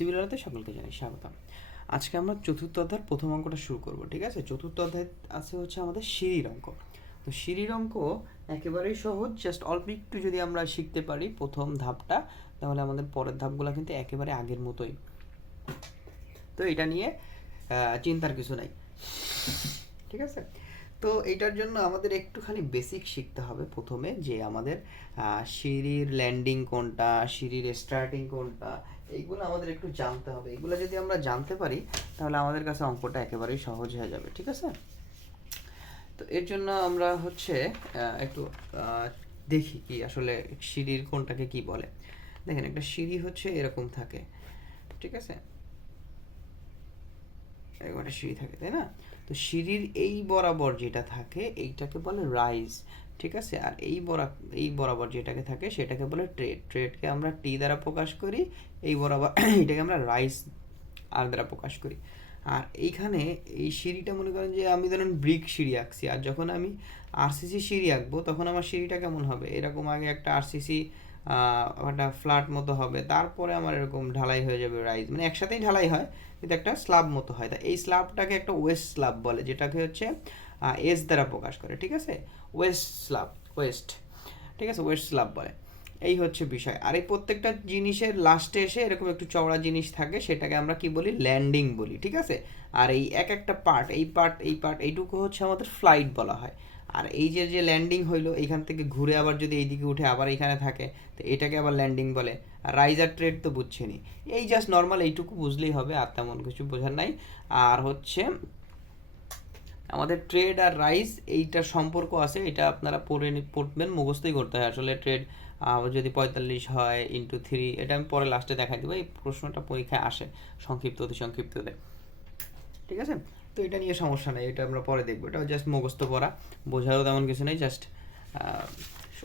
সিমিলারতে সকলকে জানাই স্বাগতম। আজকে আমরা চতুর্থ অধ্যায়ের প্রথম অঙ্কটা শুরু করব, ঠিক আছে? চতুর্থ অধ্যায় আছে হচ্ছে আমাদের সিঁড়ির অঙ্ক। তো সিঁড়ির অঙ্ক একেবারেই সহজ জাস্ট অল্প একটু যদি আমরা শিখতে পারি প্রথম ধাপটা, তাহলে আমাদের পরের ধাপগুলো কিন্তু একেবারে আগের মতোই। তো এটা নিয়ে চিন্তার কিছু নাই। ঠিক আছে? তো এটার জন্য আমাদের একটুখানি বেসিক শিখতে হবে প্রথমে, যে আমাদের সিঁড়ির ল্যান্ডিং কোনটা, সিঁড়ির স্টার্টিং কোনটা এইগুলো আমাদের একটু জানতে হবে। এগুলো যদি আমরা জানতে পারি, তাহলে আমাদের কাছে অঙ্কটা একেবারেই সহজ হয়ে যাবে, ঠিক আছে? তো এর জন্য আমরা হচ্ছে একটু দেখি কি আসলে সিঁড়ির কোনটাকে কি বলে। দেখেন, একটা সিঁড়ি হচ্ছে এরকম থাকে, ঠিক আছে? একটা সিঁড়ি থাকে, তাই না? তো সিঁড়ির এই বরাবর যেটা থাকে, এইটাকে বলে রাইজ। ঠিক আছে? আর এই বরা, এই বরাবর যেটাকে থাকে সেটাকে বলে ট্রেড। ট্রেডকে আমরা টি দ্বারা প্রকাশ করি, এই বরাবর এটাকে আমরা রাইস আর দ্বারা প্রকাশ করি। আর এইখানে এই সিঁড়িটা মনে করেন যে আমি ধরেন ব্রিক সিঁড়ি আঁকছি, আর যখন আমি আরসিসি সিঁড়ি আঁকবো তখন আমার সিঁড়িটা কেমন হবে? এরকম আগে একটা আরসিসি একটা ফ্ল্যাট মতো হবে, তারপরে আমার এরকম ঢালাই হয়ে যাবে রাইস। মানে একসাথেই ঢালাই হয়, কিন্তু একটা স্ল্যাব মতো হয়। তা এই স্ল্যাবটাকে একটা ওয়েস্ট স্ল্যাব বলে, যেটাকে হচ্ছে এস দ্বারা প্রকাশ করে, ঠিক আছে? ওয়েস্ট স্লাব ওয়েস্ট ঠিক আছে? ওয়েস্ট স্লাব বলে। এই হচ্ছে বিষয়। আর এই প্রত্যেকটা জিনিসের লাস্টে এসে এরকম একটু চওড়া জিনিস থাকে, সেটাকে আমরা কি বলি? ল্যান্ডিং বলি, ঠিক আছে? আর এই এক একটা পার্ট এই পার্ট এই পার্ট এইটুকু হচ্ছে আমাদের ফ্লাইট বলা হয়। আর এই যে যে ল্যান্ডিং হইল, এইখান থেকে ঘুরে আবার যদি এইদিকে উঠে আবার এখানে থাকে, তো এটাকে আবার ল্যান্ডিং বলে। রাইজার ট্রেড তো বুঝছেনি এই জাস্ট নর্মাল এইটুকু বুঝলেই হবে, আর তেমন কিছু বোঝার নাই। আর হচ্ছে আমাদের ট্রেড আর রাইস এইটার সম্পর্ক আছে, এটা আপনারা পড়ে পড়বেন, মুখস্থই করতে হয়। আসলে ট্রেড যদি পঁয়তাল্লিশ হয় ইন্টু থ্রি এটা আমি পরে লাস্টে দেখাই দেবো, এই প্রশ্নটা পরীক্ষায় আসে, সংক্ষিপ্ত অতি সংক্ষিপ্ততে। ঠিক আছে? তো এটা নিয়ে সমস্যা নেই, এটা আমরা পরে দেখব এটা জাস্ট মুখস্থ পড়া, বোঝারও তেমন কিছু নেই জাস্ট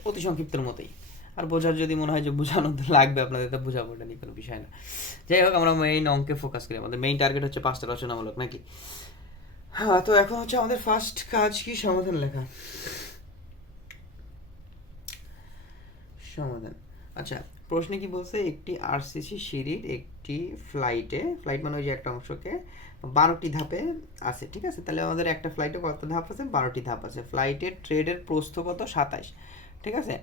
অতি সংক্ষিপ্তের মতোই। আর বোঝার যদি মনে হয় যে বোঝানো লাগবে আপনাদের, তো বোঝাবো, এটা নিয়ে কোনো বিষয় না। যাই হোক, আমরা মেইন অঙ্কে ফোকাস করি, আমাদের মেইন টার্গেট হচ্ছে পাঁচটা রচনামূলক, নাকি? হ্যাঁ তো এখন হচ্ছে আমাদের ফার্স্ট কাজ কি? সমাধান লেখা। সমাধান। আচ্ছা প্রশ্নে কি বলছে? একটি আরসিসি সিঁড়ির একটি ফ্লাইটে ফ্লাইট মানে ওই যে একটা অংশকে বারোটি ধাপে আছে, ঠিক আছে? তাহলে আমাদের একটা ফ্লাইটে কত ধাপ আছে? বারোটি ধাপ আছে। ফ্লাইটের ট্রেডের প্রস্থ কত? সাতাশ, ঠিক আছে?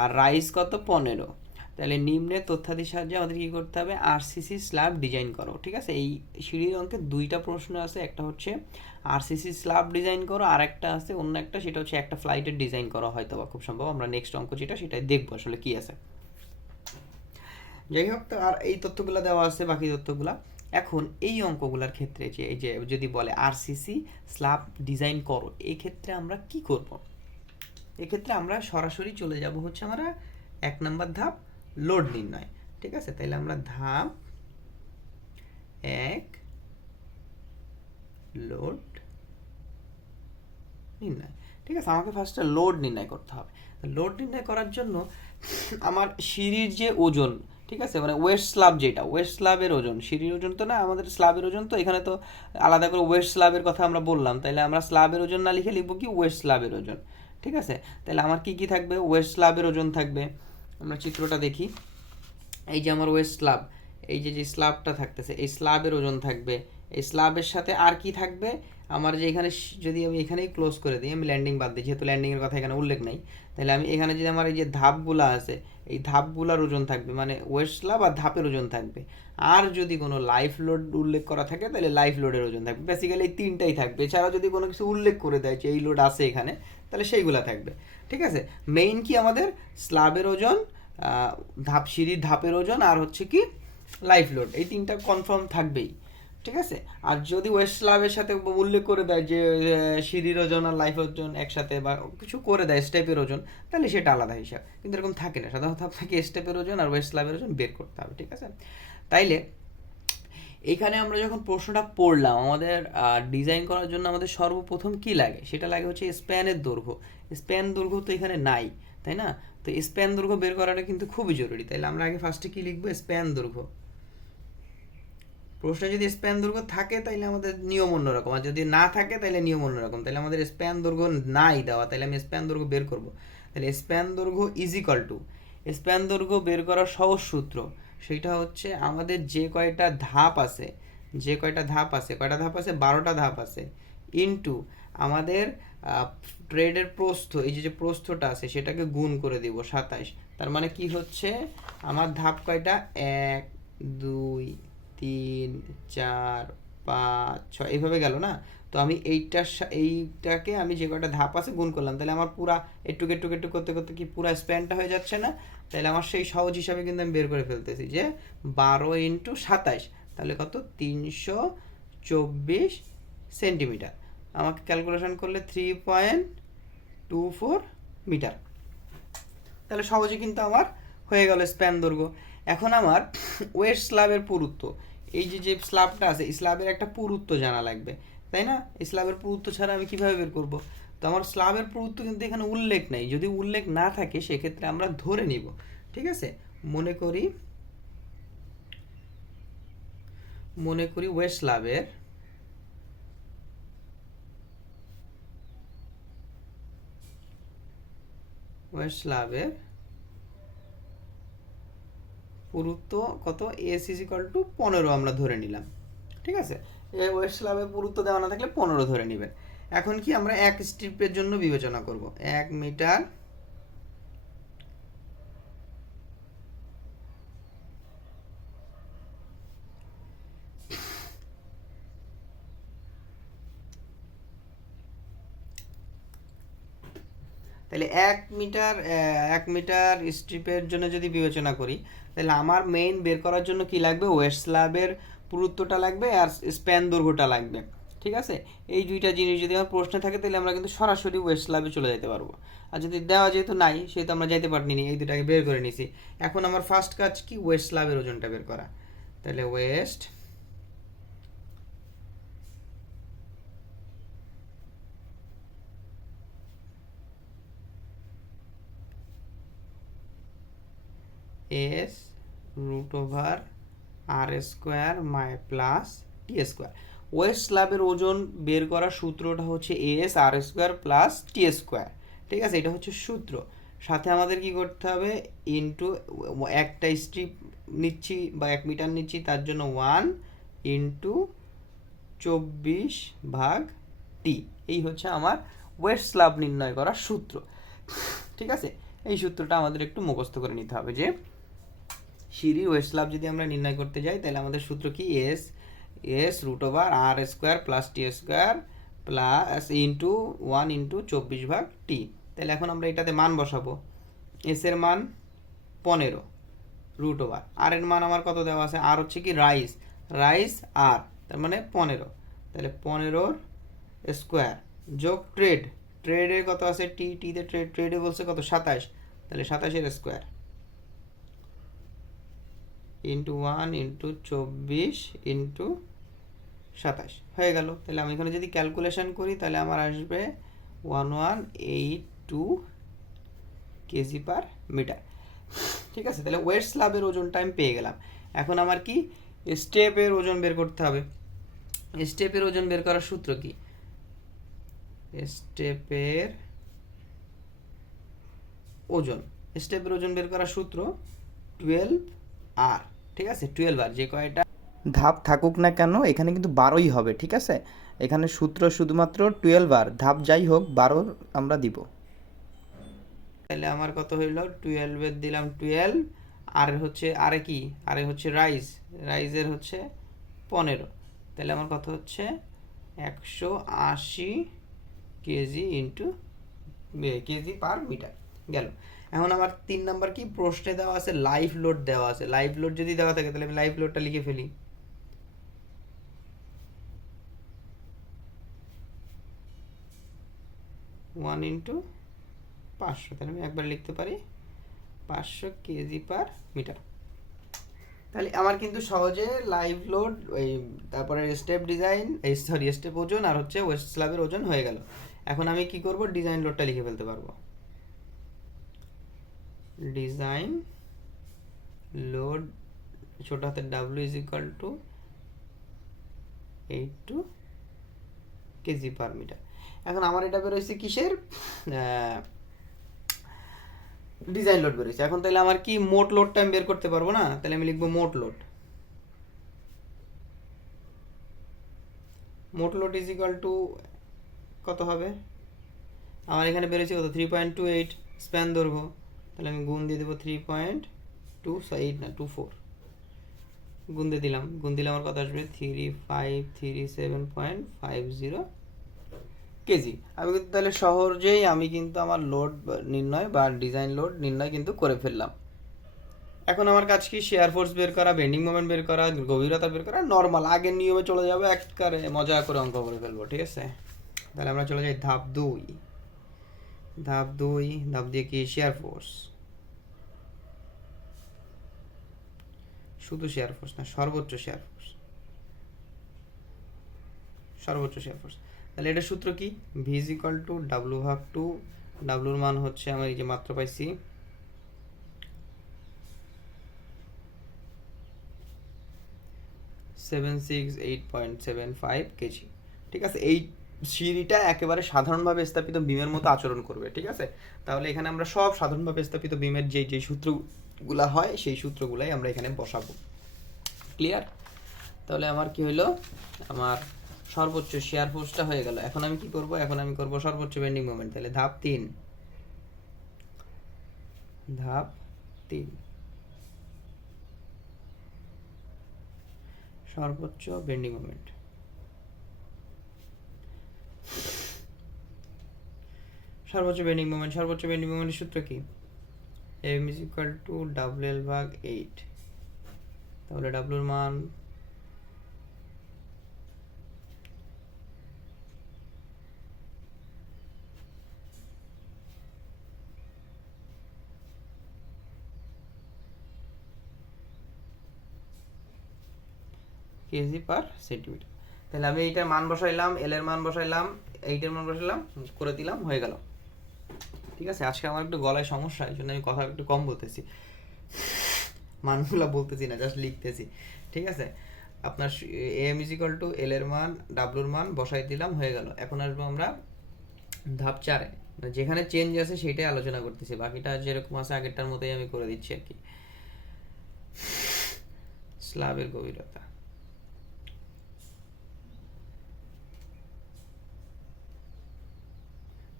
আর রাইস কত? পনেরো। তাহলে নিম্নে তথ্যাদির সাহায্যে আমাদের কি করতে হবে? আরসিসি স্ল্যাব ডিজাইন করো, ঠিক আছে? এই সিঁড়ির অঙ্কে দুইটা প্রশ্ন আছে, একটা হচ্ছে আরসিসি স্ল্যাব ডিজাইন করো আর একটা আছে, অন্য একটা, সেটা হচ্ছে একটা ফ্লাইটের ডিজাইন করা হয়তো বা খুব সম্ভব। আমরা নেক্সট অঙ্ক যেটা, সেটাই দেখব আসলে কি আছে। যাই হোক, তো আর এই তথ্যগুলো দেওয়া আছে, বাকি তথ্যগুলা। এখন এই অঙ্কগুলোর ক্ষেত্রে যে, এই যে যদি বলে আরসিসি স্ল্যাব ডিজাইন করো এই ক্ষেত্রে আমরা কি করব? এক্ষেত্রে আমরা সরাসরি চলে যাব হচ্ছে আমরা এক নম্বর ধাপ, লোড নির্ণয়। ঠিক আছে? তাইলে আমরা ধাপ এক, লোড নির্ণয়। ঠিক আছে? আমাকে ফার্স্টে লোড নির্ণয় করতে হবে। লোড নির্ণয় করার জন্য আমার সিঁড়ির যে ওজন, ঠিক আছে? মানে ওয়েস্ট স্ল্যাব যেটা ওয়েস্ট স্ল্যাবের ওজন। সিঁড়ির ওজন তো না, আমাদের স্ল্যাবের ওজন তো, এখানে তো আলাদা করে ওয়েস্ট স্ল্যাবের কথা আমরা বললাম। তাহলে আমরা স্ল্যাবের ওজন না লিখে লিখব কি ওয়েস্ট স্ল্যাবের ওজন। ঠিক আছে? তাহলে আমার কি কি থাকবে? ওয়েস্ট স্ল্যাবের ওজন থাকবে। আমরা চিত্রটা দেখি। এই যে আমার ওয়েস্ট স্ল্যাব এই যে যে স্ল্যাবটা থাকতেছে, এই স্ল্যাবের ওজন থাকবে। এই স্ল্যাবের সাথে আর কি থাকবে? আমার যে এখানে যদি আমি এখানেই ক্লোজ করে দিই, আমি ল্যান্ডিং বাদ দিই, যেহেতু ল্যান্ডিংয়ের কথা এখানে উল্লেখ নাই, তাহলে আমি এখানে যদি আমার এই যে ধাপগুলা আছে, এই ধাপগুলার ওজন থাকবে মানে ওয়েস্ট স্ল্যাব আর ধাপের ওজন থাকবে। আর যদি কোনো লাইফ লোড উল্লেখ করা থাকে, তাহলে লাইফ লোডের ওজন থাকবে। বেসিক্যালি এই তিনটাই থাকবে। এছাড়া যদি কোনো কিছু উল্লেখ করে দেয় যে এই লোড আছে এখানে, তাহলে সেইগুলা থাকবে। ঠিক আছে? মেইন কি আমাদের? স্ল্যাবের ওজন ধাপ সিঁড়ির ধাপের ওজন, আর হচ্ছে কি লাইফ লোড এই তিনটা কনফার্ম থাকবেই। ঠিক আছে? আর যদি ওয়েস্ট লাভের সাথে উল্লেখ করে দেয় যে সিঁড়ির ওজন আর লাইফ ওজন একসাথে বা কিছু করে দেয় স্টেপের ওজন, তাহলে সেটা আলাদা হিসাব। কিন্তু এরকম থাকে না। সাধারণত আপনাকে স্টেপের ওজন আর ওয়েস্ট লাভের ওজন বের করতে হবে, ঠিক আছে? তাইলে, এখানে আমরা যখন প্রশ্নটা পড়লাম, আমাদের ডিজাইন করার জন্য আমাদের সর্বপ্রথম কি লাগে? সেটা লাগে হচ্ছে স্প্যানের দৈর্ঘ্য। স্প্যান দৈর্ঘ্য তো এখানে নাই, তাই না? তো স্প্যান দৈর্ঘ্য বের করাটা কিন্তু খুবই জরুরি। তাইলে আমরা আগে ফার্স্টে কী লিখব? স্প্যান দৈর্ঘ্য। প্রশ্নে যদি স্প্যান দৈর্ঘ্য থাকে তাহলে আমাদের নিয়ম অন্যরকম। আর যদি না থাকে তাহলে নিয়ম অন্যরকম। তাহলে আমাদের স্প্যান দৈর্ঘ্য নাই দেওয়া তাহলে আমি স্প্যান দৈর্ঘ্য বের করব। তাহলে স্প্যান দৈর্ঘ্য ইজ ইকাল টু স্প্যান দৈর্ঘ্য বের করার সহজ সূত্র সেটা হচ্ছে আমাদের যে কয়টা ধাপ আছে, যে কয়টা ধাপ আছে, কয়টা ধাপ আছে? বারোটা ধাপ আছে। ইনটু আমাদের ট্রেডের প্রস্থ, এই যে প্রস্থটা আছে, সেটাকে গুণ করে দিব সাতাইশ। তার মানে কি হচ্ছে? আমার ধাপ কয়টা? এক, দুই তিন, চার, পাঁচ, ছয়, এইভাবে গেল না? তো আমি এইটার এইটাকে আমি যে কয়টা ধাপ আছে গুণ করলাম। তাহলে আমার পুরা একটু একটু একটু করতে করতে কি পুরা স্প্যানটা হয়ে যাচ্ছে না? তাহলে আমার সেই সহজ হিসাবে কিন্তু আমি বের করে ফেলতেছি যে বারো ইন্টু সাতাইশ। তাহলে কত? তিনশো চব্বিশ সেন্টিমিটার। আমাকে ক্যালকুলেশন করলে three point two four metre. তাহলে সহজে কিন্তু আমার হয়ে গেল স্প্যান দৈর্ঘ্য। এখন আমার ওয়েস্ট স্ল্যাবের পুরুত্ব। এই যে যে স্ল্যাবটা আছে, এই স্ল্যাবের একটা পুরুত্ব জানা লাগবে, তাই না? এই স্ল্যাবের পুরুত্ব ছাড়া আমি কীভাবে বের করব? তো আমার স্ল্যাবের পুরুত্ব কিন্তু এখানে উল্লেখ নাই। যদি উল্লেখ না থাকে, সেক্ষেত্রে আমরা ধরে নিব, ঠিক আছে? মনে করি মনে করি ওয়েস্ট স্ল্যাবের ওয়েস্ট স্ল্যাবের পুরুত্ব কত? এস ইজ ইকাল টু পনেরো আমরা ধরে নিলাম। ঠিক আছে? এ ওয়েস্ট স্ল্যাবের পুরুত্ব দেওয়া না থাকলে পনেরো ধরে নেবেন। এখন কি আমরা এক স্ট্রিপের জন্য বিবেচনা করব? এক মিটার তাহলে এক মিটার এক মিটার স্ট্রিপের জন্য যদি বিবেচনা করি তাহলে আমার মেইন বের করার জন্য কি লাগবে? ওয়েস্ট স্ল্যাবের পুরুত্বটা লাগবে আর স্প্যান দৈর্ঘ্যটা লাগবে। ঠিক আছে? এই দুইটা জিনিস যদি আমার প্রশ্নে থাকে, তাহলে আমরা কিন্তু সরাসরি ওয়েস্ট স্ল্যাবে চলে যেতে পারব। আর যদি দেওয়া যেহেতু নাই, সেহেতু আমরা যাইতে পারিনি, এই দুটাকে বের করে নিছি। এখন আমার ফার্স্ট কাজ কি? ওয়েস্ট স্ল্যাবের ওজনটা বের করা। তাহলে waist S root over R square my plus T square. Waist স্ল্যাবের ওজন বের করার সূত্রটা হচ্ছে S R square plus T square. ঠিক আছে? এটা হচ্ছে সূত্র। সাথে আমাদের কি করতে হবে? ইনটু একটা স্ট্রিপ নিচ্ছি বা এক মিটার নিচ্ছি, তার জন্য ওয়ান ইনটু চব্বিশ ভাগ টি এই হচ্ছে আমার ওয়েস্ট স্ল্যাব নির্ণয় করার সূত্র। ঠিক আছে? এই সূত্রটা আমাদের একটু মুখস্থ করে নিতে হবে যে সিঁড়ি ওয়েস্ট স্ল্যাব যদি আমরা নির্ণয় করতে যাই, তাহলে আমাদের সূত্র কি? S S root over R square plus T square plus into one into চব্বিশ ভাগ টি তাহলে এখন আমরা এটাতে মান বসাবো। এস এর মান পনেরো রুট ওভার আর এর মান আমার কত দেওয়া আছে? আর হচ্ছে কি রাইস রাইস আর তার মানে পনেরো। তাহলে পনেরোর স্কোয়ার যোগ ট্রেড ট্রেডে কত আছে? টি টিতে ট্রেড ট্রেডে বলছে কত? সাতাশ। তাহলে সাতাশের স্কোয়ার ইন্টু ওয়ান ইন্টু চব্বিশ ইন্টু সাতাশ। হয়ে গেল। তাহলে আমি এখানে যদি ক্যালকুলেশন করি, তাহলে আমার আসবে one one eight two kg per metre ঠিক আছে? তাহলে ওয়েট স্ল্যাবের ওজনটা আমি পেয়ে গেলাম। এখন আমার কি? স্টেপের ওজন বের করতে হবে। স্টেপের ওজন বের করার সূত্র কি? স্টেপের ওজন। স্টেপের ওজন বের করার সূত্র টুয়েলভ আর ঠিক আছে? টুয়েলভ আর যে কয়টা? ধাপ থাকুক না কেন এখানে কিন্তু বারোই হবে ঠিক আছে? এখানে সূত্র শুধুমাত্র টুয়েলভ আর ধাপ যাই হোক বারোর আমরা দিব। তাহলে আমার কত হইল? টুয়েলভের দিলাম টুয়েলভ আর হচ্ছে আরে কি? আরে হচ্ছে রাইস রাইসের হচ্ছে পনেরো। তাহলে আমার কত হচ্ছে? একশো আশি kg into kg per metre গেল। এখন আমার তিন নাম্বার কি? প্রশ্নে দেওয়া আছে লাইভ লোড দেওয়া আছে। লাইভ লোড যদি দেওয়া থাকে, তাহলে আমি লাইভ লোডটা লিখে ফেলি। ওয়ান ইন্টু পাঁচশো, তাহলে আমি একবার লিখতে পারি। পাঁচশো কেজি পার মিটার তাহলে আমার কিন্তু সহজে লাইভ লোড ওই তারপরে স্টেপ ডিজাইন এই সরি স্টেপ ওজন আর হচ্ছে ওয়েস্ট স্ল্যাবের ওজন হয়ে গেল। এখন আমি কি করব? ডিজাইন লোডটা লিখে ফেলতে পারব। ডিজাইন, লোড, ছোট হাতের W is equal to eight two kg per metre এখন আমার এটা বেরোচ্ছে কিসের? ডিজাইন লোড বেরোচ্ছে এখন তাহলে আমার কি মোট লোডটা আমি বের করতে পারব না? তাহলে আমি লিখব মোট লোড মোট লোড ইজ ইকাল টু কত হবে? আমার এখানে বেরোচ্ছে কত? Three point two eight span দৈর্ঘ্য তাহলে আমি গুণ দিয়ে দেবো থ্রি পয়েন্ট টু এইট না টু ফোর গুণ দিয়ে দিলাম। গুণ দিলে আমার কত আসবে? Three five three seven point five zero kg. আমি কিন্তু তাহলে সহজেই আমি কিন্তু আমার লোড নির্ণয় বা ডিজাইন লোড নির্ণয় কিন্তু করে ফেললাম। এখন আমার কাজ কি? শেয়ার ফোর্স বের করা বেন্ডিং মোমেন্ট বের করা, গভীরতা বের করা নর্মাল আগের নিয়মে চলে যাবে, একবারে মজা করে অঙ্ক করে ফেলব, ঠিক আছে? তাহলে আমরা চলে যাই ধাপ দুই। ধাপ দুই, ধাপ দিয়ে কি শেয়ার ফোর্স শুধু শেয়ার ফোর্স না, সর্বোচ্চ শেয়ার ফোর্স সর্বোচ্চ শেয়ার ফোর্স তাহলে এটা সূত্র কি? V is equal to W ভাগ টু ডাব্লুর মান হচ্ছে আমার এই যে মাত্র পাইছি। Seven six eight point seven five kg. ঠিক আছে? এই সিঁড়িটা একেবারে সাধারণভাবে স্থাপিত বিমের মতো আচরণ করবে, ঠিক আছে? তাহলে এখানে আমরা সব সাধারণভাবে স্থাপিত বিমের যে যে সূত্রগুলা হয়, সেই সূত্রগুলাই আমরা এখানে বসাবো। ক্লিয়ার তাহলে আমার কি হলো আমার সর্বোচ্চ শেয়ার ফোর্সটা হয়ে গেল। এখন আমি কি করব? এখন আমি করব সর্বোচ্চ বেন্ডিং মোমেন্ট তাহলে ধাপ তিন। ধাপ তিন। সর্বোচ্চ বেন্ডিং মোমেন্ট সর্বোচ্চ বেন্ডিং মোমেন্ট সর্বোচ্চ বেন্ডিং মোমেন্টের সূত্র কি? M is equal to double L ভাগ এইট তাহলে ডাব্লুর মান কেজি পার সেন্টিমিটার তাহলে আমি এইটার মান বসাইলাম এল এর মান বসাইলাম এইটার মান বসাইলাম, করে দিলাম, হয়ে গেল। ঠিক আছে? আজকে আমার একটু গলায় সমস্যা, এই জন্য আমি কথা একটু কম বলতেছি। মানগুলো বলতেছি না জাস্ট লিখতেছি। ঠিক আছে? আপনার এ M is equal to L এর মান ডাব্লুর মান বসাই দিলাম, হয়ে গেল। এখন আসব আমরা ধাপ চারে। মানে যেখানে চেঞ্জ আছে সেটাই আলোচনা করতেছি। বাকিটা যেরকম আছে আগেরটার মতোই আমি করে দিচ্ছি আর কি। স্ল্যাবের গভীরতা।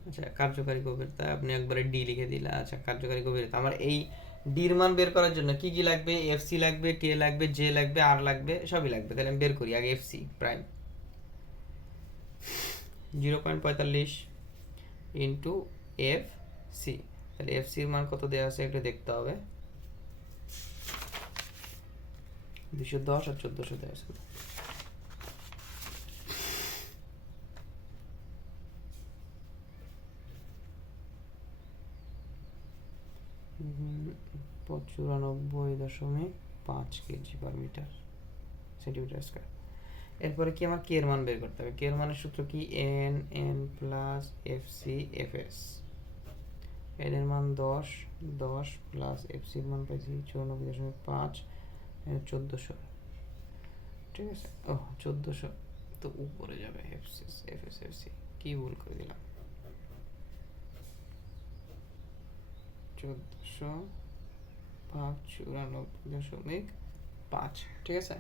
আচ্ছা কার্যকারী গভীরতা আপনি একবারে ডি লিখে দিলে আচ্ছা কার্যকারী গভীরতা। আমার এই ডির মান বের করার জন্য কি কি লাগবে? এফসি লাগবে টি লাগবে জে লাগবে আর লাগবে, সবই লাগবে। তাহলে আমি বের করি, আগে এফসি প্রাইম জিরো পয়েন্ট পঁয়তাল্লিশ ইন্টু এফ সি তাহলে এফ সির মান কত দেওয়া আছে একটু দেখতে হবে। দুশো দশ আর চোদ্দোশো দেওয়া আছে। চুরানব্বই দশমিক পাঁচ kg per metre centimetre square এরপরে কি আমার কে এর মান বের করতে হবে? কে এর মানের সূত্র কি? N N plus F C F S N এর মান দশ দশ প্লাস এফ সির মান পাইছি চুরানব্বই দশমিক পাঁচ চোদ্দোশো। ঠিক আছে? ও চোদ্দোশো। তো উপরে যাবে F C F S F C কি ভুল করে দিলাম? চোদ্দোশো ভাগ চুরানব্বই দশমিক পাঁচ, ঠিক আছে?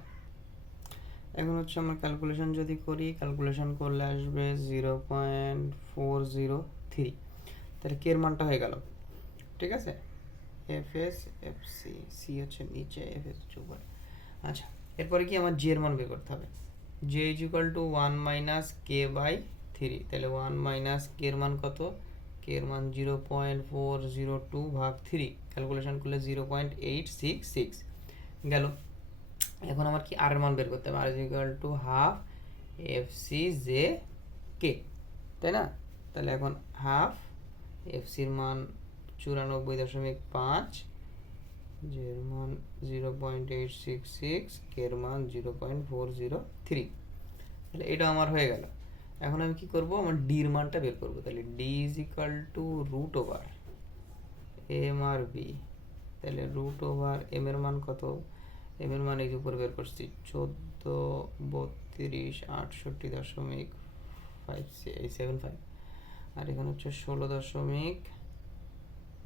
এখন হচ্ছে আমরা ক্যালকুলেশন যদি করি ক্যালকুলেশন করলে আসবে zero point four zero three তাহলে কের মানটা হয়ে গেল। ঠিক আছে? F S F C C হচ্ছে নিচে এফ এস উপরে। আচ্ছা এরপরে কি আমার জি এর মান বের করতে হবে? J is equal to one minus K by three তাহলে ওয়ান মাইনাস কে এর মান কত? কে এর মান zero point four zero two ভাগ থ্রি? ক্যালকুলেশন করলে zero point eight six six. গেল। এখন আমার কি আর এর মান বের করতে হবে? R is equal to half F C J K তাই না? তাহলে এখন হাফ এফ সির মান চুরানব্বই দশমিক পাঁচ জের মান zero point eight six six কের মান zero point four zero three. তাহলে এটা আমার হয়ে গেল। এখন আমি কি করব? আমার ডির মানটা বের করব। তাহলে D is equal to root over M R B তাহলে রুট ওভার এম এর মান কত? এম এর মান এই যে উপরে বের করছি, চোদ্দ, বত্রিশ, আটষট্টি দশমিক ফাইভ সেভেন ফাইভ আর এখানে হচ্ছে ষোলো দশমিক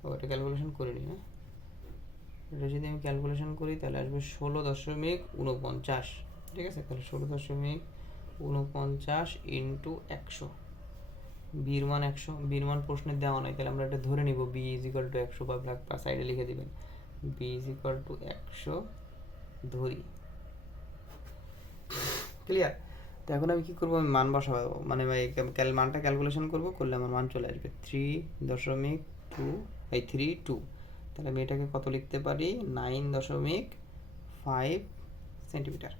ওটা ক্যালকুলেশন করে নিই হ্যাঁ? এটা যদি আমি ক্যালকুলেশন করি, তাহলে আসবে ষোলো দশমিক উনপঞ্চাশ ঠিক আছে? তাহলে ষোলো দশমিক উনপঞ্চাশ ইন্টু একশো। বির মান একশো। বির মান প্রশ্নে দেওয়া নয় তাহলে আমরা এটা ধরে নিব। বি ইজ ইকাল টু একশো বা ব্ল্যাক বা সাইডে লিখে দিবেন। বি ইজ ইকাল টু একশো ধরি। ক্লিয়ার? তো এখন আমি কি করব? আমি মান বসাবো। মানে ক্যাল মানটা ক্যালকুলেশন করব, করলে আমার মান চলে আসবে থ্রি দশমিক টু, এই থ্রি টু। তাহলে আমি এটাকে কত লিখতে পারি? নাইন দশমিক ফাইভ সেন্টিমিটার।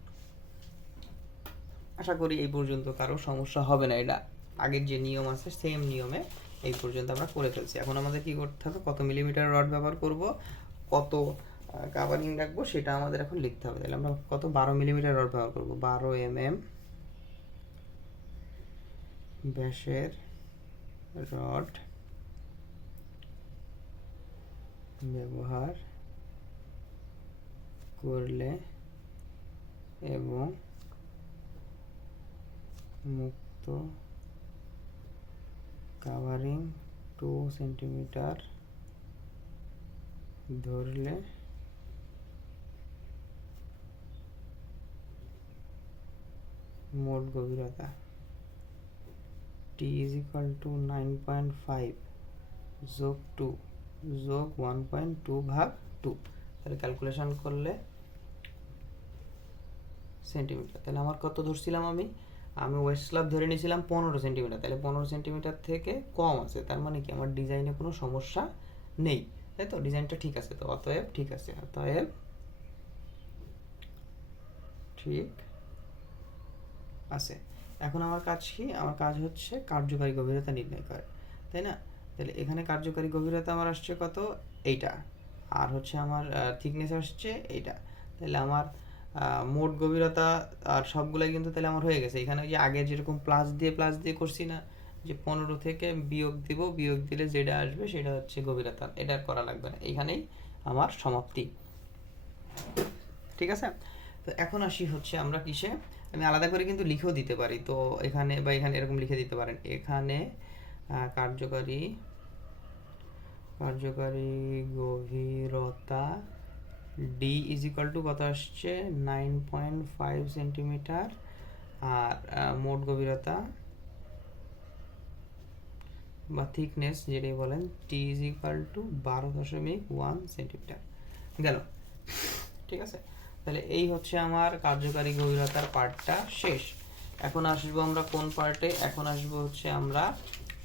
আশা করি এই পর্যন্ত কারও সমস্যা হবে না। এটা আগের যে নিয়ম আছে সেম নিয়মে এই পর্যন্ত আমরা করে ফেলছি। এখন আমাদের কি করতে হবে? কত মিলিমিটার রড ব্যবহার করব? কত কাভারিং রাখব? সেটা আমাদের এখন লিখতে হবে। তাহলে আমরা কত? বারো মিলিমিটার রড ব্যবহার করব। বারো এম এম ব্যাসের রড ব্যবহার করলে এবং মুক্ত কাভারিং টু সেন্টিমিটার ধরলে মোট গভীরতা T is equal to nine point five যোগ টু যোগ ওয়ান পয়েন্ট টু ভাগ টু তাহলে ক্যালকুলেশন করলে সেন্টিমিটার তাহলে আমার কত ধরছিলাম আমি? আমি ওয়েস্ট স্ল্যাব ধরে নিয়েছিলাম পনেরো সেন্টিমিটার তাহলে পনেরো সেন্টিমিটার থেকে কম আছে, তার মানে কি আমার ডিজাইনে কোনো সমস্যা নেই, তাই তো? ডিজাইনটা ঠিক আছে তো? অতএব ঠিক আছে, অতএব ঠিক আছে। এখন আমার কাজ কি? আমার কাজ হচ্ছে কার্যকারী গভীরতা নির্ণয় করে, তাই না? তাহলে এখানে কার্যকারী গভীরতা আমার আসছে কত? এইটা। আর হচ্ছে আমার থিকনেস আসছে এইটা। তাহলে আমার মোট গভীরতা আর সবগুলাই কিন্তু তাহলে আমার হয়ে গেছে। এখানে ওই যে আগে যেরকম প্লাস দিয়ে প্লাস দিয়ে করছি না, যে পনেরো থেকে বিয়োগ দিব, বিয়োগ দিলে যেটা আসবে সেটা হচ্ছে গভীরতা। এটা আর করা লাগবে না। এখানেই আমার সমাপ্তি। ঠিক আছে? তো এখন আসি হচ্ছে আমরা কিসে? আমি আলাদা করে কিন্তু লিখেও দিতে পারি। তো এখানে বা এখানে এরকম লিখে দিতে পারেন। এখানে কার্যকারী কার্যকারী গভীরতা ডি ইজ ইকাল টু কত আসছে? নাইন পয়েন্ট ফাইভ সেন্টিমিটার আর মোট গভীরতা বা থিকনেস যেটাই বলেন টি ইজ ইকাল টু বারো দশমিক ওয়ান সেন্টিমিটার গেল। ঠিক আছে? তাহলে এই হচ্ছে আমার কার্যকারী গভীরতার পার্টটা শেষ। এখন আসব আমরা কোন পার্টে? এখন আসব হচ্ছে আমরা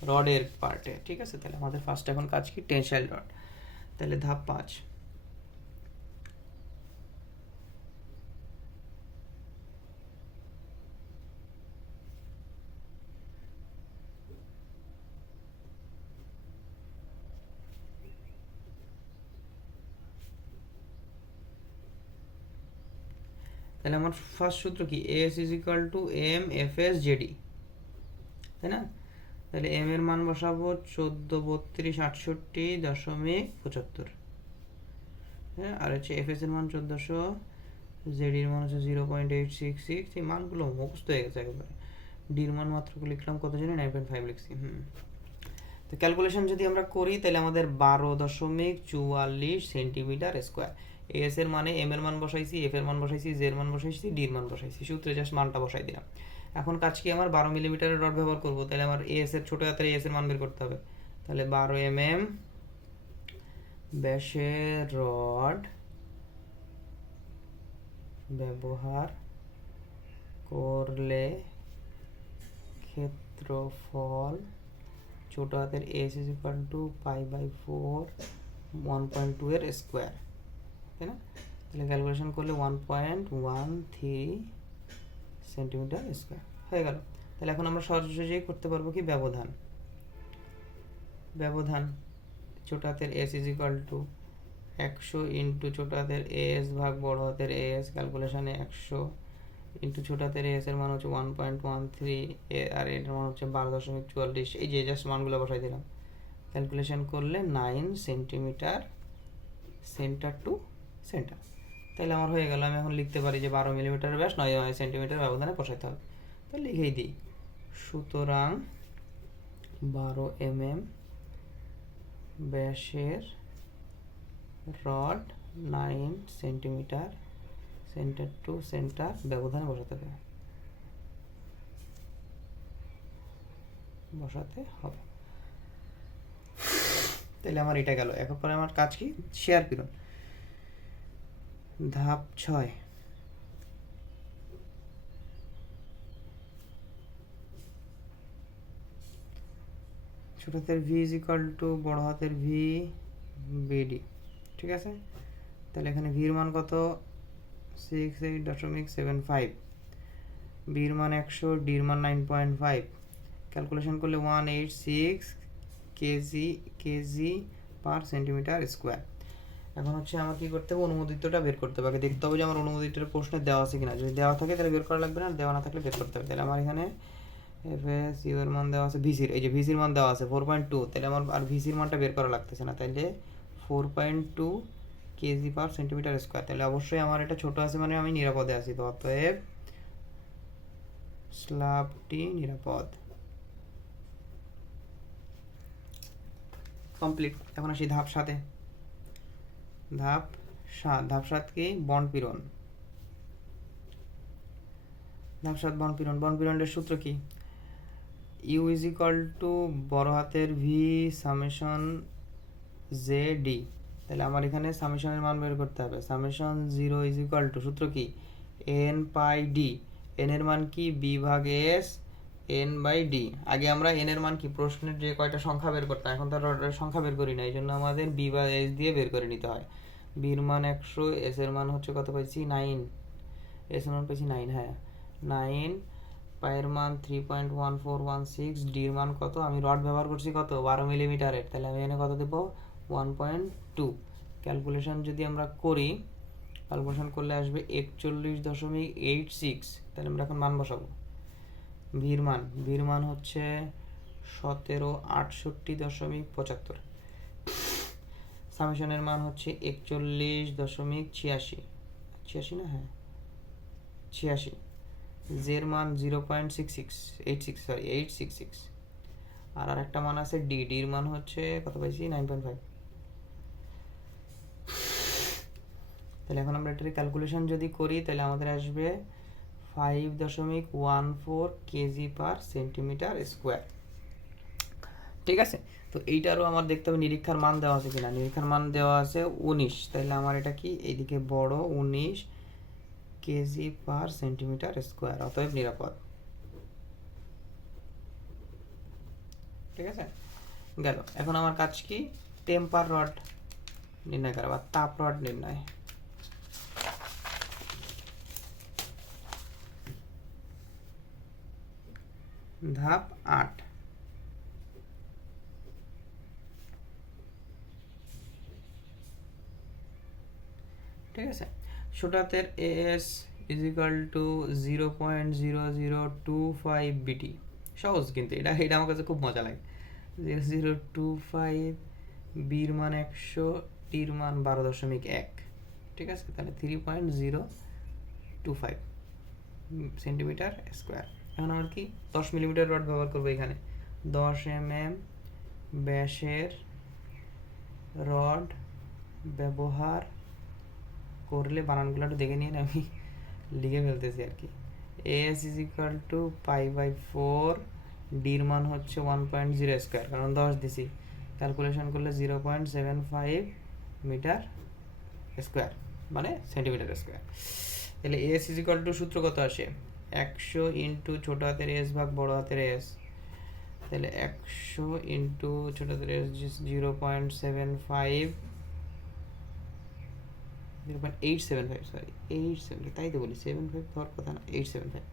রডের পার্টে। ঠিক আছে? তাহলে আমাদের ফার্স্ট এখন কাজ কি? টেনশাইল রড তাহলে ধাপ পাঁচ। তাহলে আমার ফার্স্ট সূত্র কি? S is equal to M F S JD তাই না? তাহলে এম এর মান বসাবো চোদ্দ, বত্রিশ, আটষট্টি দশমিক পঁচাত্তর। হ্যাঁ আর হচ্ছে এফ এস এর মান চোদ্দোশো জেডির মান হচ্ছে zero point eight six six এই মানগুলো মুখস্থ হয়ে গেছে একেবারে। ডির মান মাত্র লিখলাম কত জানি? নাইন পয়েন্ট ফাইভ লিখছি, হুম। তো ক্যালকুলেশন যদি আমরা করি, তাহলে আমাদের বারো দশমিক চুয়াল্লিশ সেন্টিমিটার স্কোয়ার এস এর মানে এম এর মান বসাইছি এফ এর মান বসাইছি জে এর মান বসাইছি ডির মান বসাইছি। সূত্রে জাস্ট মানটা বসাই দিলাম। এখন কাজ কি আমার? বারো মিলিমিটারের রড ব্যবহার করব। তাহলে আমার এস এর ছোটো হাতের এস এর মান বের করতে হবে। তাহলে বারো এম এম ব্যাসের রড ব্যবহার করলে ক্ষেত্রফল ছোট হাতের S is equal to pi by four one point two এর স্কোয়ার তাই না? তাহলে ক্যালকুলেশন করলে one point one three centimetre square হয়ে গেল। তাহলে এখন আমরা সহজেই করতে পারব কি? ব্যবধান। ব্যবধান ছোট হাতের এস ইজ ইকাল টু একশো ইন্টু ছোট হাতের এস ভাগ বড় হাতের এস ক্যালকুলেশনে একশো ইন্টু ছোট হাতের এস এর মান হচ্ছে ওয়ান পয়েন্ট ওয়ান থ্রি এ আর এটার মান হচ্ছে বারো দশমিক চুয়াল্লিশ। এই যে জাস্ট মানগুলো বসাই দিলাম। ক্যালকুলেশন করলে nine centimetre centre to centre. তাহলে আমার হয়ে গেল, আমি এখন লিখতে পারি যে বারো মিলিমিটার ব্যাস, নয় নয় সেন্টিমিটার ব্যবধানে বসাইতে হবে। তো লিখেই দিই। সুতরাং বারো এম এম ব্যাসের rod nine centimetre, centre to centre ব্যবধানে বসাতে হবে। বসাতে হবে। তাহলে আমার এটা গেল। এখন পরে আমার কাজ কি? শেয়ার পিরন ধাপ ছয়। ছোট হাতের ভি ইজ ইকাল টু বড় হাতের ভি বিডি ঠিক আছে? তাহলে এখানে ভির মান কত? সিক্স এইট দশমিক সেভেন ফাইভ বির মান একশো ডির মান নাইন পয়েন্ট ফাইভ ক্যালকুলেশন করলে one eight six kg kg per centimetre square এখন হচ্ছে আমার কি করতে হবে? অনুমোদিতটা বের করতে হবে। আগে দেখতে হবে যে আমার অনুমোদিতটা প্রশ্নে দেওয়া আছে কিনা। যদি দেওয়া থাকে, তাহলে বের করা লাগবে না। দেওয়া না থাকলে বের করতে হবে। তাহলে আমার এখানে এফ এস ইউ এর মান দেওয়া আছে ভিসির এই যে ভিসির মান দেওয়া আছে ফোর পয়েন্ট টু তাহলে আমার আর ভিসির মানটা বের করা লাগতেছে না। তাহলে four point two kg per centimetre square তাহলে অবশ্যই আমার এটা ছোট আছে মানে আমি নিরাপদে আছি। তো অতএব স্ল্যাবটি নিরাপদ। কমপ্লিট। এখন আসি ধাপ সাথে ধাপ সাত ধাপ সাত কি? বন পীড়ন। ধাপ সাত, বন পীড়ন। পীড়নের সূত্র কি? ইউ ইজ ইকাল টু বড় হাতের ভি সামেশন জে ডি তাহলে আমার এখানে সামেশনের মান বের করতে হবে। Summation zero is equal to সূত্র কি? এন পাই ডি এন এর মান কি? বি ভাগ এস এন বাই ডি আগে আমরা এন এর মান কি? প্রশ্নের যে কয়টা সংখ্যা বের করতাম, এখন তো আর সংখ্যা বের করি না। এই জন্য আমাদের বি বা এস দিয়ে বের করে নিতে হয়। বির মান একশো এস এর মান হচ্ছে কত পাইছি? নাইন। এস এর মান পাইছি নাইন হ্যাঁ। নাইন, পায়ের মান three point one four one six ডির মান কত? আমি রড ব্যবহার করছি কত? বারো মিলিমিটারের তাহলে আমি এখানে কত দেবো? ওয়ান পয়েন্ট টু ক্যালকুলেশন যদি আমরা করি ক্যালকুলেশন করলে আসবে একচল্লিশ দশমিক এইট সিক্স তাহলে আমরা এখন মান বসাবো। ভির মান। ভির মান হচ্ছে সতেরো আটষট্টি দশমিক পঁচাত্তর। সামেশনের মান হচ্ছে একচল্লিশ দশমিক ছিয়াশি। ছিয়াশি না? হ্যাঁ। ছিয়াশি। জের মান zero point six six, eight six sorry eight six six. আর আরেকটা মান আছে ডি। ডির মান হচ্ছে কত পাইছি? Nine point five. তাহলে এখন আমরা এটার ক্যালকুলেশন যদি করি, তাহলে আমাদের আসবে ফাইভ দশমিক one four kg per centimetre square. ঠিক আছে? তো এইটারও আমার দেখতে হবে নিরীক্ষার মান দেওয়া আছে কিনা। নিরীক্ষার মান দেওয়া আছে উনিশ। তাহলে আমার এটা কি? এইদিকে বড় উনিশ কেজি পার সেন্টিমিটার স্কোয়ার, অতএব নিরাপদ। ঠিক আছে? গেল। এখন আমার কাজ কি? টেম্পার রড নির্ণয় করা বা তাপ রড নির্ণয়। ধাপ আট। ঠিক আছে? ছোট হাতের s is to zero point zero zero two five বিটি সহজ কিন্তু, এটা এটা আমার কাছে খুব মজা লাগে। জিরো জিরো টু ফাইভ বির মান একশো টির মান বারো দশমিক এক। ঠিক আছে? তাহলে three point zero two five centimetre square এখন আমার কি? দশ মিলিমিটার রড ব্যবহার করব এখানে। দশ এম এম ব্যাসের রড ব্যবহার করলে বানানগুলো একটু দেখে নিয়ে আমি লিখে ফেলতেছি আর কি। S is equal to pi by four ডির মান হচ্ছে ওয়ান পয়েন্ট জিরো স্কোয়ার কারণ দশ দিছি। ক্যালকুলেশন করলে zero point seven five metre square মানে সেন্টিমিটার স্কোয়ার তাহলে এস ইজ ইকাল টু সূত্র কত আসে? একশো ইন্টু ছোটো হাতের এস ভাগ বড় হাতের এস তাহলে একশো ইন্টু ছোটো হাতের s zero point seven five zero point eight seven five sorry eight seven তাই তো বলি সেভেন ফাইভ হওয়ার কথা না এইট সেভেন ফাইভ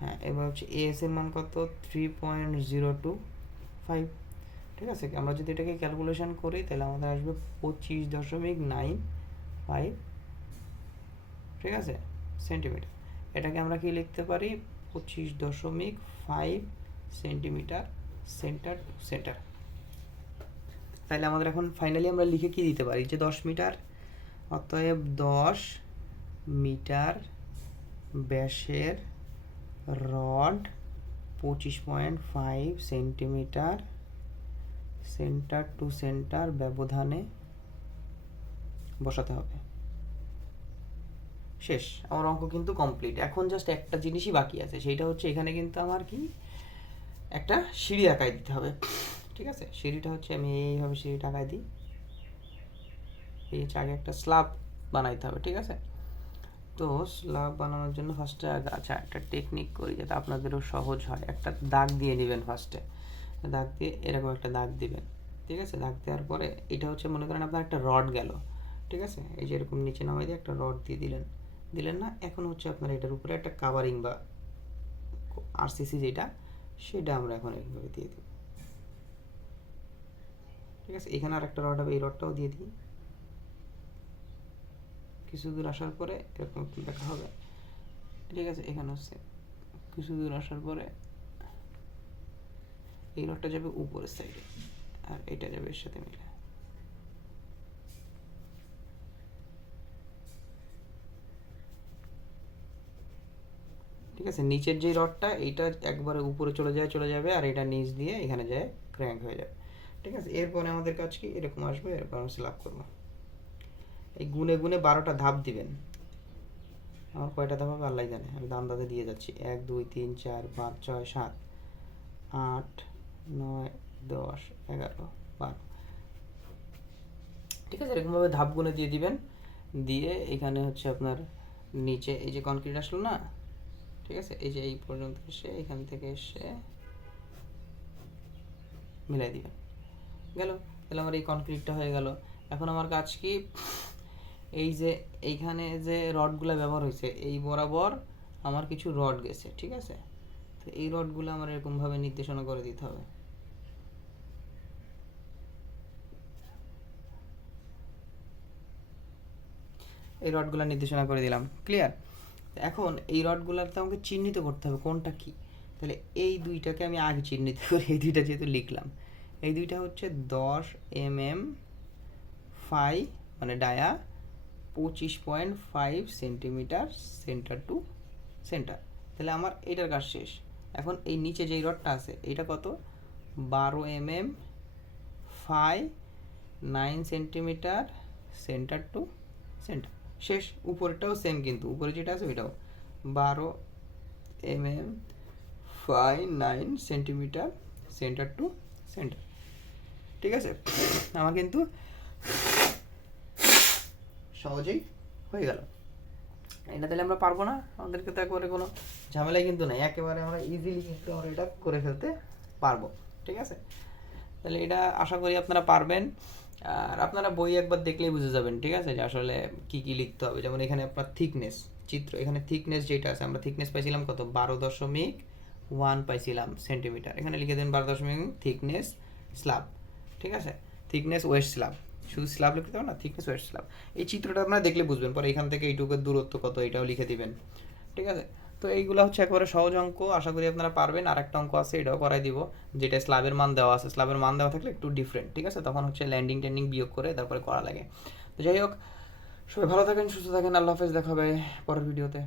হ্যাঁ এবার হচ্ছে এস এর মান কত? Three point zero two five ঠিক আছে? আমরা যদি এটাকে ক্যালকুলেশন করি, তাহলে আমাদের আসবে পঁচিশ দশমিক নাইন ফাইভ ঠিক আছে? সেন্টিমিটার এটাকে আমরা কি লিখতে পারি? পঁচিশ দশমিক ফাইভ সেন্টিমিটার সেন্টার সেন্টার তাহলে আমাদের এখন ফাইনালি আমরা লিখে কি দিতে পারি? যে দশ মিটার অতএব দশ মিটার ব্যাসের রড পঁচিশ point five centimetre centre to centre ব্যবধানে বসাতে হবে। শেষ, আমার অঙ্ক কিন্তু কমপ্লিট। এখন জাস্ট একটা জিনিসই বাকি আছে, সেইটা হচ্ছে এখানে কিন্তু আমার কি? একটা সিঁড়ি আঁকায় দিতে হবে। ঠিক আছে? সিঁড়িটা হচ্ছে আমি এইভাবে সিঁড়িটা আঁকায় দিই। এই হচ্ছে আগে একটা স্ল্যাব বানাইতে হবে, ঠিক আছে? তো স্ল্যাব বানানোর জন্য ফার্স্টে আচ্ছা একটা টেকনিক করি যাতে আপনাদেরও সহজ হয়। একটা দাগ দিয়ে নেবেন ফার্স্টে দাগ দিয়ে এরকম একটা দাগ দিবেন, ঠিক আছে? দাগ দেওয়ার পরে এটা হচ্ছে মনে করেন আপনার একটা রড গেল, ঠিক আছে? এই যে এরকম নিচে নামাই দিয়ে একটা রড দিয়ে দিলেন। দিলেন না, এখন হচ্ছে আপনার এটার উপরে একটা কাভারিং বা আরসিসি যেটা, সেটা আমরা এখন এইভাবে দিয়ে দেব। ঠিক আছে? এখানে আর একটা রড হবে, এই রডটাও দিয়ে দিই। কিছু দূর আসার পরে এরকম দেখা হবে। ঠিক আছে, এখানে হচ্ছে কিছু দূর আসার পরে এই রডটা যাবে উপরের সাইডে আর এটা যাবে এর সাথে মিলে। ঠিক আছে, নিচের যে রডটা এইটা একবারে উপরে চলে যায়, চলে যাবে, আর এটা নিচ দিয়ে এখানে যায় ক্র্যাঙ্ক হয়ে যাবে। ঠিক আছে, এরপরে আমাদের কাজ কি? এরকম আসবে, এরপর আমি স্ল্যাব করব। এই গুনে গুনে বারোটা ধাপ দিবেন। আমার কয়টা ধাপ হবে? আল্লাহ জানে। আমি দাদে দিয়ে যাচ্ছি। এক, দুই, তিন, চার, পাঁচ, ছয়, সাত, আট, নয়, দশ, এগারো, বারো। ঠিক আছে, এরকমভাবে ধাপ গুনে দিয়ে দিবেন। দিয়ে এখানে হচ্ছে আপনার নিচে এই যে কনক্রিট আসলো না? ঠিক আছে, এই যে এই পর্যন্ত এসে এখান থেকে এসে মিলাই দিবেন। গেল। তাহলে আমার এই কনক্রিটটা হয়ে গেল। এখন আমার কাজ কি? এই যে এইখানে যে রডগুলো ব্যবহার হয়েছে, এই বরাবর আমার কিছু রড গেছে, ঠিক আছে? তো এই রডগুলো আমার এরকমভাবে নির্দেশনা করে দিতে হবে। এই রডগুলো নির্দেশনা করে দিলাম ক্লিয়ার এখন এই রডগুলোতে আমাকে চিহ্নিত করতে হবে, কোনটা কি? তাহলে এই দুইটাকে আমি আগে চিহ্নিত করি, এই দুইটা যেহেতু লিখলাম। এই দুইটা হচ্ছে দশ এম এম ফাই মানে ডায়া পঁচিশ point five centimetre centre to centre তাহলে আমার এটার কাজ শেষ। এখন এই নিচে যেই রডটা আছে, এটা কত? বারো m m five nine centimetre centre to centre শেষ। উপরেরটাও সেম কিন্তু। উপরে যেটা আছে ওইটাও। বারো m m five nine centimetre centre to centre ঠিক আছে? আমার কিন্তু সহজেই হয়ে গেল। এটা তাহলে আমরা পারব না, আমাদেরকে তো একবারে কোনো ঝামেলাই কিন্তু নাই, একেবারে আমরা ইজিলি কিন্তু আমরা এটা করে ফেলতে পারব, ঠিক আছে? তাহলে এটা আশা করি আপনারা পারবেন, আর আপনারা বই একবার দেখলেই বুঝে যাবেন, ঠিক আছে? যে আসলে কী কী লিখতে হবে, যেমন এখানে আপনার থিকনেস চিত্র, এখানে থিকনেস যেটা আছে, আমরা থিকনেস পাইছিলাম কত? বারো দশমিক ওয়ান পাইছিলাম সেন্টিমিটার এখানে লিখে দেন বারো দশমিক থিকনেস স্ল্যাব ঠিক আছে? থিকনেস ওয়েস্ট স্ল্যাব শুধু স্ল্যাব লিখতে হবে না থিকনেস ওয়েস্ট স্ল্যাব এই চিত্রটা আপনারা দেখলে বুঝবেন, পরে এখান থেকে এইটুকুর দূরত্ব কত, এটাও লিখে দিবেন। ঠিক আছে? তো এইগুলো হচ্ছে একেবারে সহজ অঙ্ক, আশা করি আপনারা পারবেন। আর একটা অঙ্ক আছে, এটাও করাই দিব, যেটা স্ল্যাবের মান দেওয়া আছে। স্ল্যাবের মান দেওয়া থাকলে একটু ডিফারেন্ট ঠিক আছে? তখন হচ্ছে ল্যান্ডিং ট্যান্ডিং বিয়োগ করে তারপরে করা লাগে। তো যাই হোক, সবাই ভালো থাকেন, সুস্থ থাকেন, আল্লাহ হাফেজ, দেখা হবে পরের ভিডিওতে